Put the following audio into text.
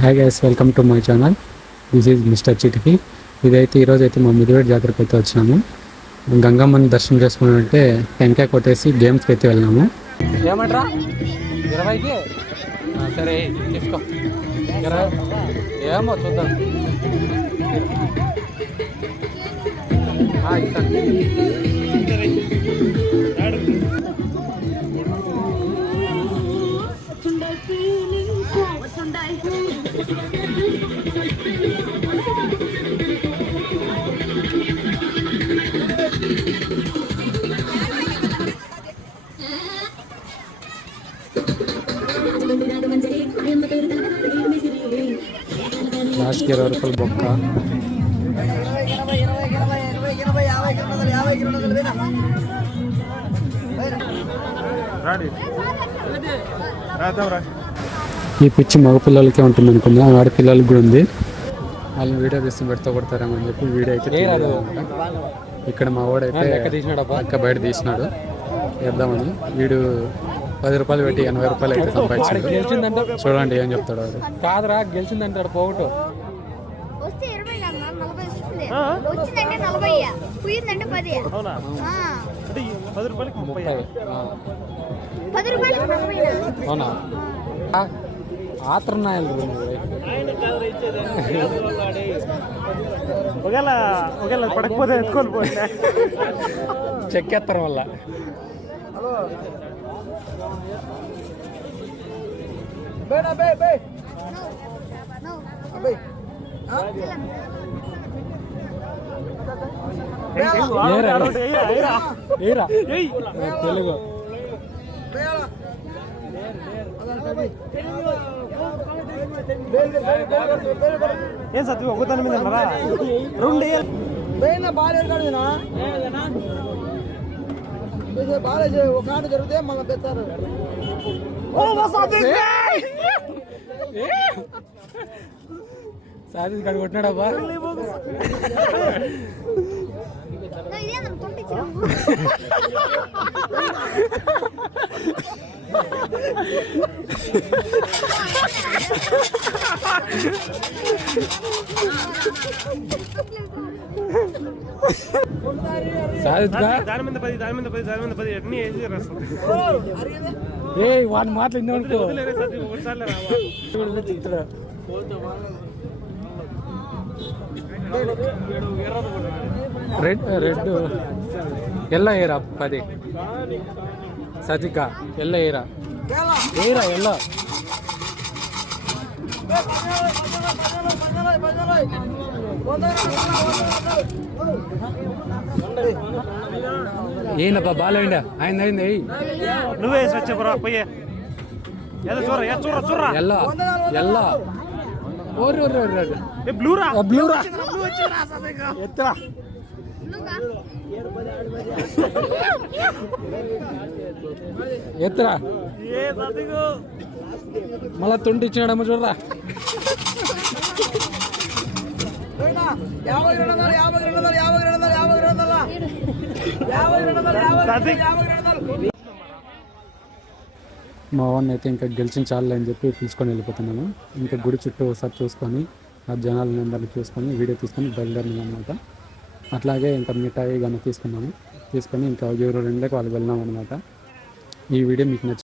Hi guys, welcome to my channel. This is mister Chitiki. ఇదైతే ఈరోజు అయితే మా మిదివేడ్ జాతరకు అయితే వచ్చినాము. గంగమ్మని దర్శనం చేసుకున్నట్టే టెంకాయ కొట్టేసి గేమ్స్కి అయితే వెళ్ళినాము. ఏమంటారా 20కి సరే తీసుకో. ఏమో చూద్దాం. లాస్ట్కి 20 రూపాయలు బొక్క. ఈ పిచ్చి మగ పిల్లలకే ఉంటుంది అనుకున్నా, ఆడపిల్లలకి కూడా ఉంది. వాళ్ళని వీడియో తీసి పెడితే కొడతారేమో అని చెప్పి వీడియో అయితే ఇక్కడ మా వాడైతే అక్క బయట తీసినాడు వేద్దామని. వీడు 10 రూపాయలు పెట్టి 80 రూపాయలు అయితే సంపాదించాడు. చూడండి ఏం చెప్తాడు వాడు. కాదురా గెలిచిందంటాడు పోగొట్టు. అవునా ఆత్రనాయలు పడకపోతే ఎత్తుకొని పోతే చెక్కేస్తారు వల్ల. తెలుగు ఏం సత్తి ఒక దాని మీద రెండు బాగా ఒక ఆట జరిగితే మళ్ళీ పెడతారు. సాది కడు కొట్టినాడబ్బా. వాడిని మాట్లాడినానుకో రెడ్ ఎల్ల ఏరా 10 సతిక ఎల్ల ఏరా ఎల్ల ಏನಪ್ಪಾ ಬಾಲ ಹಿಂಡ ಆಯ್ನ ಆಯ್ನ ಏಯ್ నువ్వే సచ్చపురా పోయే ఏదో చూర ಎಲ್ಲ ಎಲ್ಲ ఓర్ ఓర్ ఓర్ ఏ బ్లూరా ఎత్రా ఎత్రా ఏ సతిగో మళ్ళా తుంటి ఇచ్చినాడమ్మ చూడరా. మా వాడిని అయితే ఇంకా గెలిచిన చాలు అని చెప్పి తీసుకొని వెళ్ళిపోతున్నాను. ఇంకా గుడి చుట్టూ ఒకసారి చూసుకొని ఆ జనాలని అందరినీ చూసుకొని వీడియో తీసుకొని బయలుదేరినాం అనమాట. అట్లాగే ఇంకా మిఠాయి కానీ తీసుకుని ఇంకా ఎవరు రెండుకి వాళ్ళు వెళ్ళినాం అనమాట. ఈ వీడియో మీకు నచ్చింది.